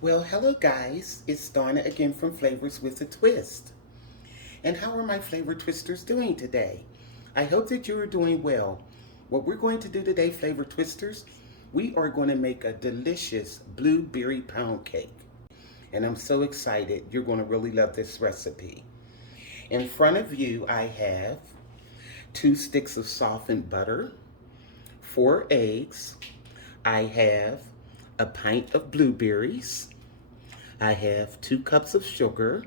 Well, hello guys, it's Donna again from Flavors with a Twist. And how are my flavor twisters doing today? I hope that you are doing well. What we're going to do today, flavor twisters, we are going to make a delicious blueberry pound cake. And I'm so excited, you're going to really love this recipe. In front of you, I have 2 sticks of softened butter, 4 eggs, I have a pint of blueberries, I have 2 cups of sugar,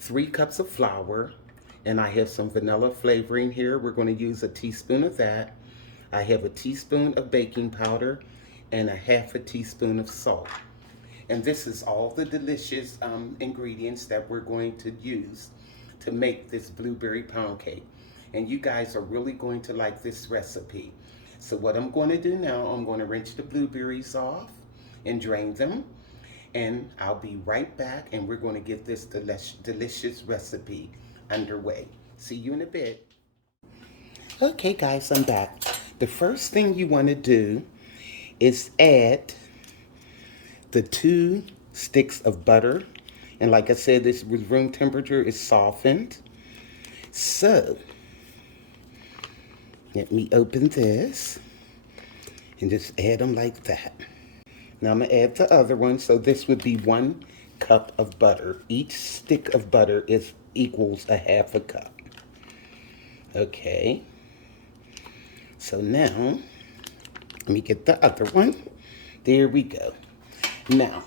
3 cups of flour, and I have some vanilla flavoring here. We're going to use a teaspoon of that. I have a teaspoon of baking powder and a half a teaspoon of salt. And this is all the delicious ingredients that we're going to use to make this blueberry pound cake. And you guys are really going to like this recipe. So what I'm going to do now, I'm going to rinse the blueberries off and drain them. And I'll be right back and we're going to get this delicious recipe underway. See you in a bit. Okay guys, I'm back. The first thing you want to do is add the 2 sticks of butter. And like I said, this with room temperature is softened. So, let me open this and just add them like that. Now I'm going to add the other one. So this would be 1 cup of butter. Each stick of butter equals a half a cup. Okay. So now, let me get the other one. There we go. Now,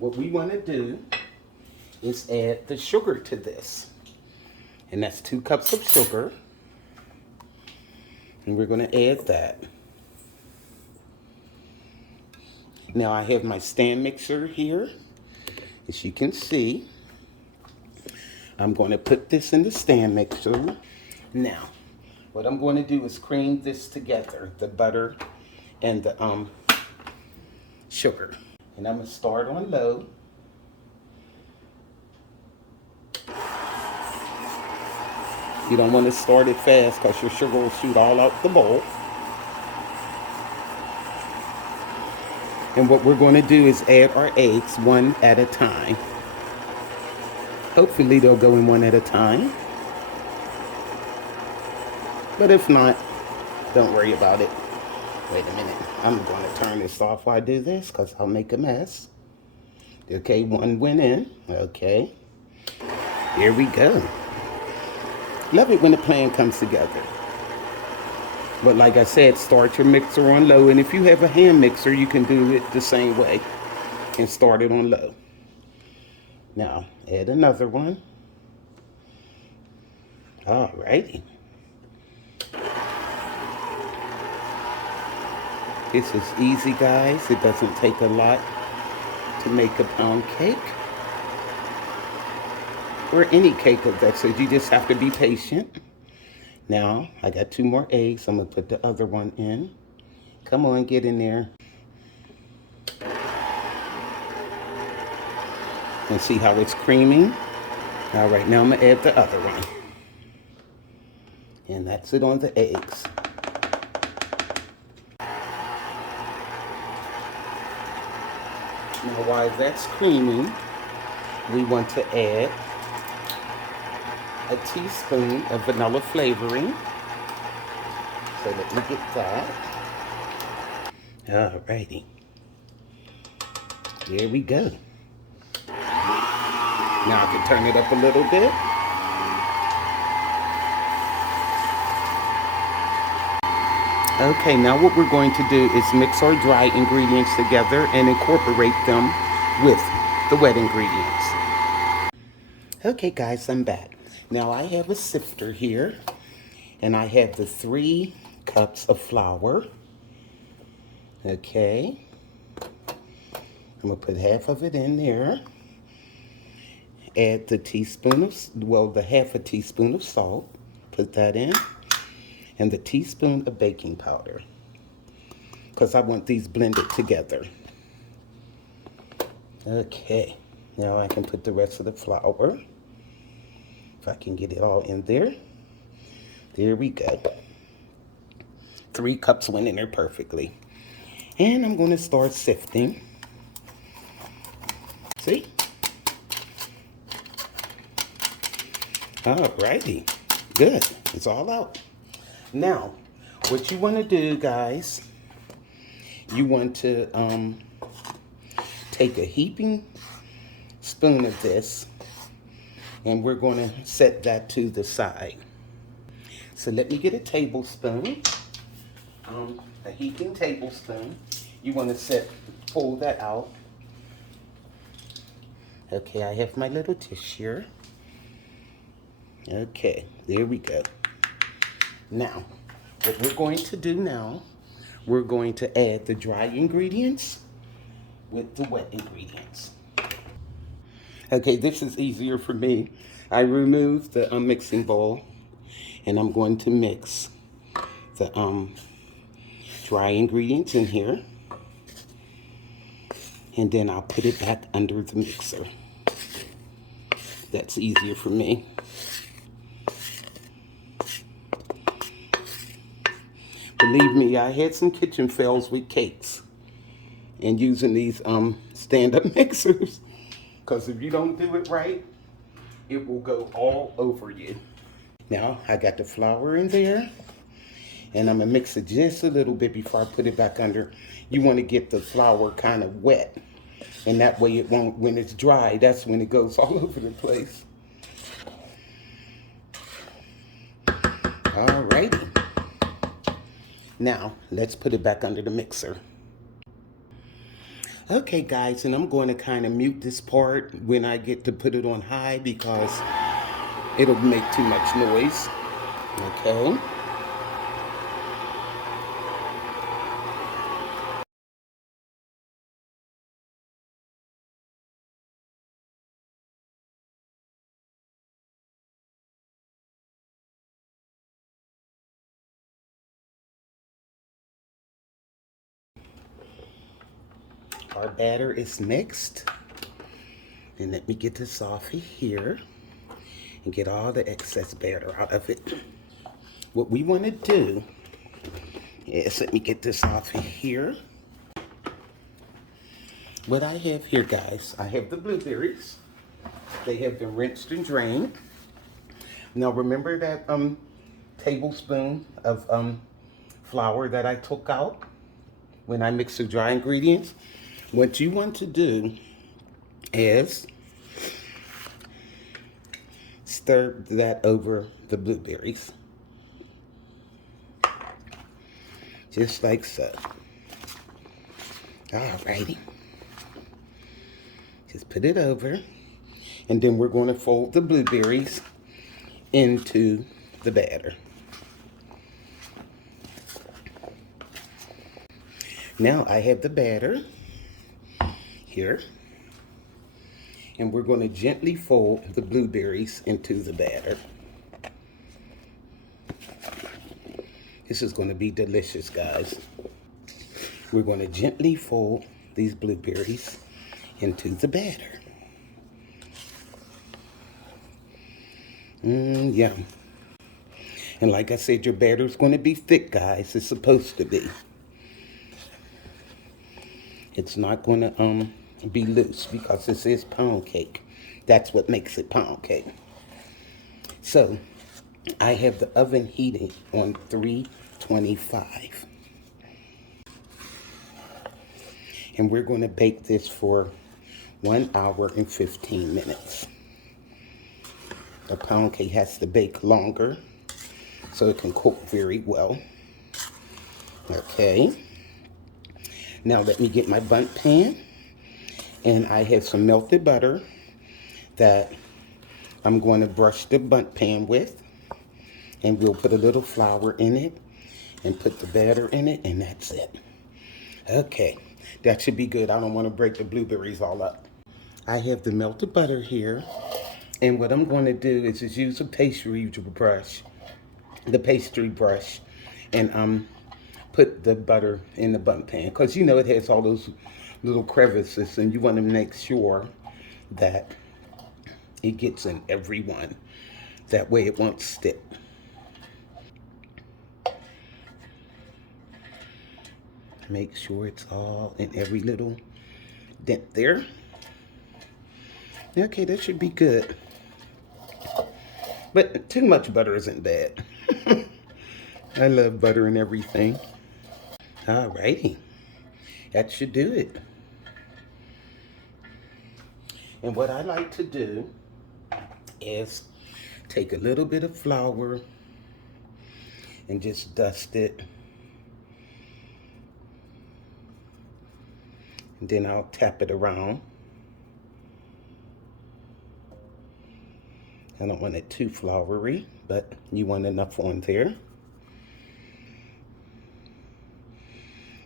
what we want to do is add the sugar to this. And that's 2 cups of sugar. And we're going to add that. Now I have my stand mixer here. As you can see, I'm going to put this in the stand mixer. Now, what I'm going to do is cream this together, the butter and the sugar. And I'm going to start on low. You don't want to start it fast because your sugar will shoot all out the bowl. And what we're going to do is add our eggs one at a time. Hopefully they'll go in one at a time. But if not, don't worry about it. Wait a minute. I'm going to turn this off while I do this because I'll make a mess. Okay, 1 went in. Okay. Here we go. Love it when the plan comes together. But like I said, start your mixer on low. And if you have a hand mixer, you can do it the same way and start it on low. Now, add another one. Alrighty. This is easy, guys. It doesn't take a lot to make a pound cake. Or any cake of that sort. You just have to be patient. Now, I got 2 more eggs. I'm going to put the other one in. Come on, get in there. And see how it's creaming? All right, now I'm going to add the other one. And that's it on the eggs. Now, while that's creaming, we want to add a teaspoon of vanilla flavoring. So let me get that. Alrighty. Here we go. Now I can turn it up a little bit. Okay, now what we're going to do is mix our dry ingredients together and incorporate them with the wet ingredients. Okay guys, I'm back. Now I have a sifter here, and I have the 3 cups of flour. Okay. I'm going to put half of it in there. Add the half a teaspoon of salt. Put that in. And the teaspoon of baking powder. Because I want these blended together. Okay. Now I can put the rest of the flour. If I can get it all in there. There we go. 3 cups went in there perfectly. And I'm going to start sifting. See? Alrighty. Good. It's all out. Now, what you want to do, guys, you want to take a heaping spoon of this, and we're going to set that to the side. So let me get a tablespoon, a heaping tablespoon. You want to pull that out. Okay, I have my little tissue. Okay, there we go. Now, what we're going to do now, we're going to add the dry ingredients with the wet ingredients. Okay, this is easier for me. I removed the mixing bowl, and I'm going to mix the dry ingredients in here, and then I'll put it back under the mixer. That's easier for me. Believe me, I had some kitchen fails with cakes and using these stand-up mixers, because if you don't do it right, it will go all over you. Now, I got the flour in there, and I'm gonna mix it just a little bit before I put it back under. You wanna get the flour kind of wet, and that way it won't, when it's dry, that's when it goes all over the place. Alrighty. Now, let's put it back under the mixer. Okay, guys, and I'm going to kind of mute this part when I get to put it on high because it'll make too much noise. Okay. Our batter is mixed. And let me get this off of here and get all the excess batter out of it. What we want to do is, let me get this off of here. What I have here, guys, I have the blueberries. They have been rinsed and drained. Now remember that tablespoon of flour that I took out when I mixed the dry ingredients? What you want to do is stir that over the blueberries. Just like so. Alrighty. Just put it over. And then we're going to fold the blueberries into the batter. Now I have the batter here. And we're going to gently fold the blueberries into the batter. This is going to be delicious, guys. We're going to gently fold these blueberries into the batter. Yum. And like I said, your batter is going to be thick, guys. It's supposed to be. It's not going to be loose because this is pound cake. That's what makes it pound cake. So I have the oven heating on 325. And we're going to bake this for 1 hour and 15 minutes. The pound cake has to bake longer so it can cook very well. Okay. Now let me get my bundt pan. And I have some melted butter that I'm going to brush the bundt pan with. And we'll put a little flour in it and put the batter in it, and that's it. Okay, that should be good. I don't want to break the blueberries all up. I have the melted butter here, and what I'm going to do is just use a pastry brush, and put the butter in the bundt pan, because you know it has all those little crevices, and you want to make sure that it gets in every one. That way it won't stick. Make sure it's all in every little dent there. Okay, that should be good. But too much butter isn't bad. I love butter and everything. Alrighty, that should do it. And what I like to do is take a little bit of flour and just dust it. And then I'll tap it around. I don't want it too floury, but you want enough on there.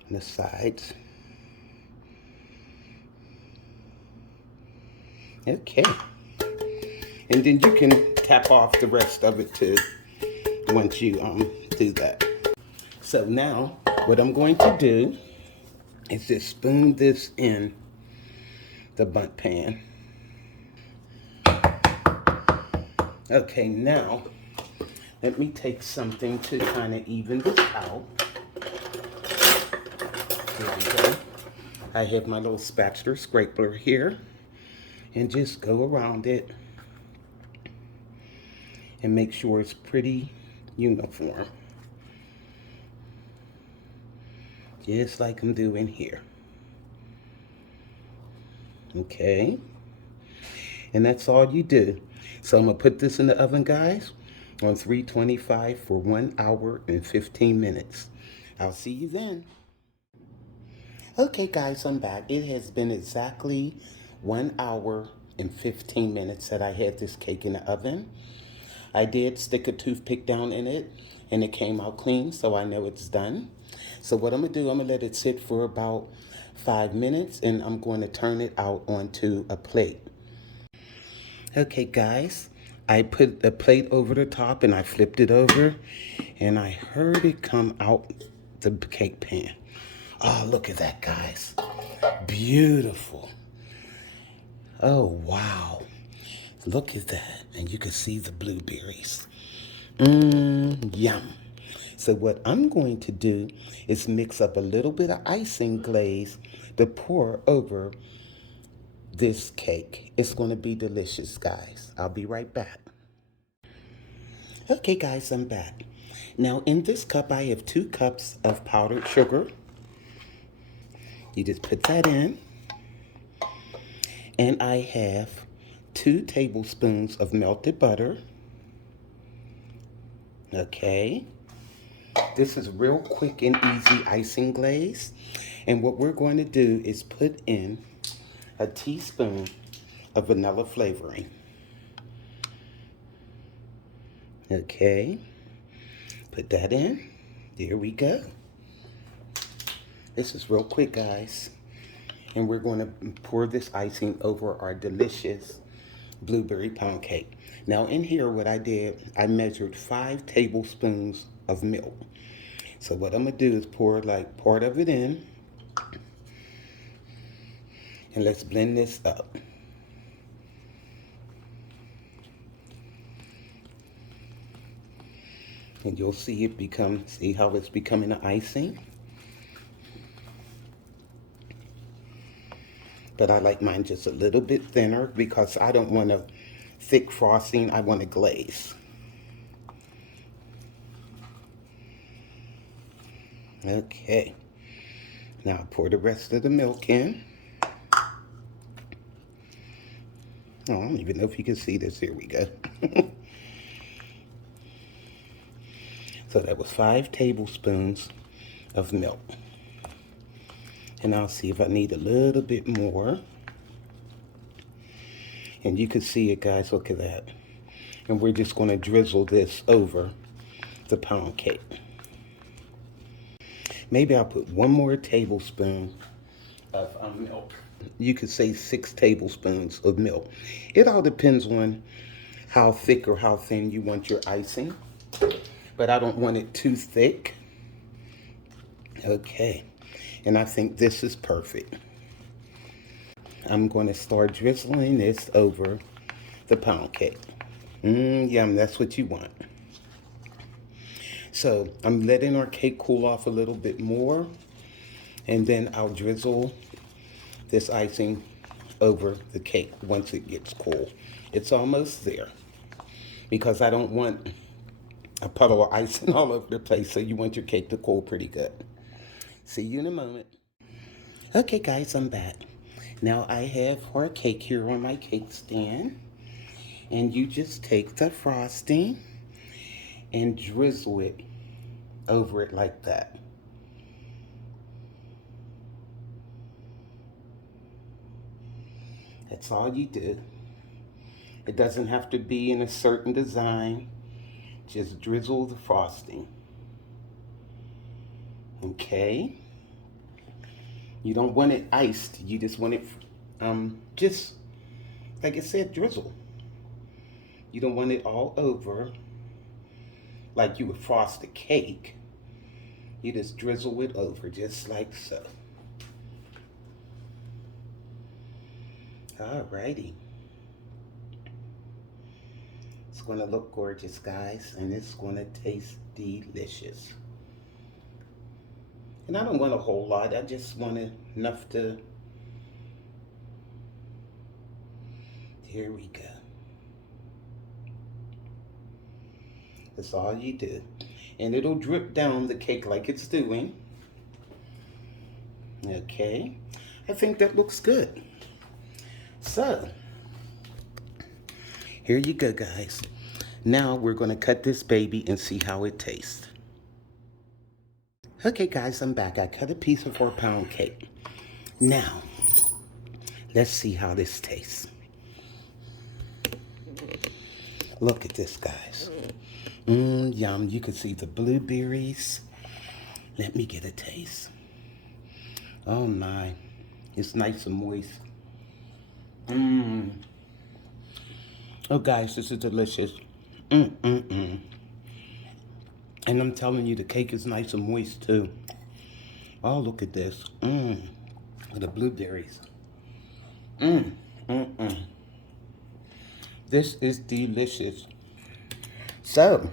And the sides. Okay. And then you can tap off the rest of it too once you do that. So now what I'm going to do is just spoon this in the bundt pan. Okay, now let me take something to kind of even this out. There we go. I have my little spatula scraper here and just go around it and make sure it's pretty uniform. Just like I'm doing here. Okay. And that's all you do. So I'm gonna put this in the oven, guys, on 325 for 1 hour and 15 minutes. I'll see you then. Okay, guys, I'm back. It has been exactly 1 hour and 15 minutes that I had this cake in the oven. I did stick a toothpick down in it, and it came out clean, so I know it's done. So what I'm gonna do, I'm gonna let it sit for about 5 minutes, and I'm going to turn it out onto a plate. Okay, guys, I put the plate over the top and I flipped it over, and I heard it come out the cake pan. Oh, look at that, guys. Beautiful. Oh, wow. Look at that. And you can see the blueberries. Yum. So what I'm going to do is mix up a little bit of icing glaze to pour over this cake. It's going to be delicious, guys. I'll be right back. Okay, guys, I'm back. Now, in this cup, I have 2 cups of powdered sugar. You just put that in. And I have 2 tablespoons of melted butter. Okay. This is real quick and easy icing glaze. And what we're going to do is put in a teaspoon of vanilla flavoring. Okay. Put that in. There we go. This is real quick, guys. And we're going to pour this icing over our delicious blueberry pound cake. Now in here, what I did, I measured 5 tablespoons of milk. So what I'm gonna do is pour like part of it in, and let's blend this up. And you'll see it see how it's becoming an icing. But I like mine just a little bit thinner because I don't want a thick frosting, I want a glaze. Okay, now pour the rest of the milk in. Oh, I don't even know if you can see this. Here we go. So that was 5 tablespoons of milk. And I'll see if I need a little bit more. And you can see it, guys, look at that. And we're just gonna drizzle this over the pound cake. Maybe I'll put 1 more tablespoon of milk. You could say 6 tablespoons of milk. It all depends on how thick or how thin you want your icing. But I don't want it too thick. Okay, and I think this is perfect. I'm going to start drizzling this over the pound cake. Yum, that's what you want. So I'm letting our cake cool off a little bit more, and then I'll drizzle this icing over the cake once it gets cool. It's almost there because I don't want a puddle of icing all over the place, so you want your cake to cool pretty good. See you in a moment. Okay guys, I'm back. Now I have our cake here on my cake stand, and you just take the frosting and drizzle it over it like that. That's all you do. It doesn't have to be in a certain design. Just drizzle the frosting. Okay? You don't want it iced. You just want it, just like I said, drizzle. You don't want it all over like you would frost a cake. You just drizzle it over just like so. Alrighty. It's going to look gorgeous, guys, and it's going to taste delicious. And I don't want a whole lot. I just want enough to... Here we go. That's all you do. And it'll drip down the cake like it's doing. Okay. I think that looks good. So, here you go, guys. Now we're going to cut this baby and see how it tastes. Okay, guys, I'm back. I cut a piece of 4-pound cake. Now, let's see how this tastes. Look at this, guys. Yum. You can see the blueberries. Let me get a taste. Oh, my. It's nice and moist. Oh, guys, this is delicious. And I'm telling you, the cake is nice and moist, too. Oh, look at this. The blueberries. This is delicious. So,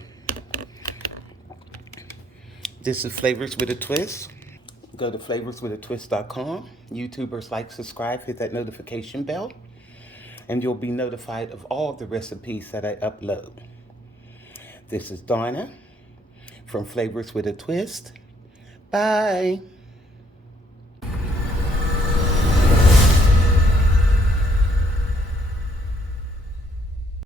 this is Flavors with a Twist. Go to flavorswithatwist.com. YouTubers, like, subscribe, hit that notification bell, and you'll be notified of all the recipes that I upload. This is Donna from Flavors with a Twist. Bye.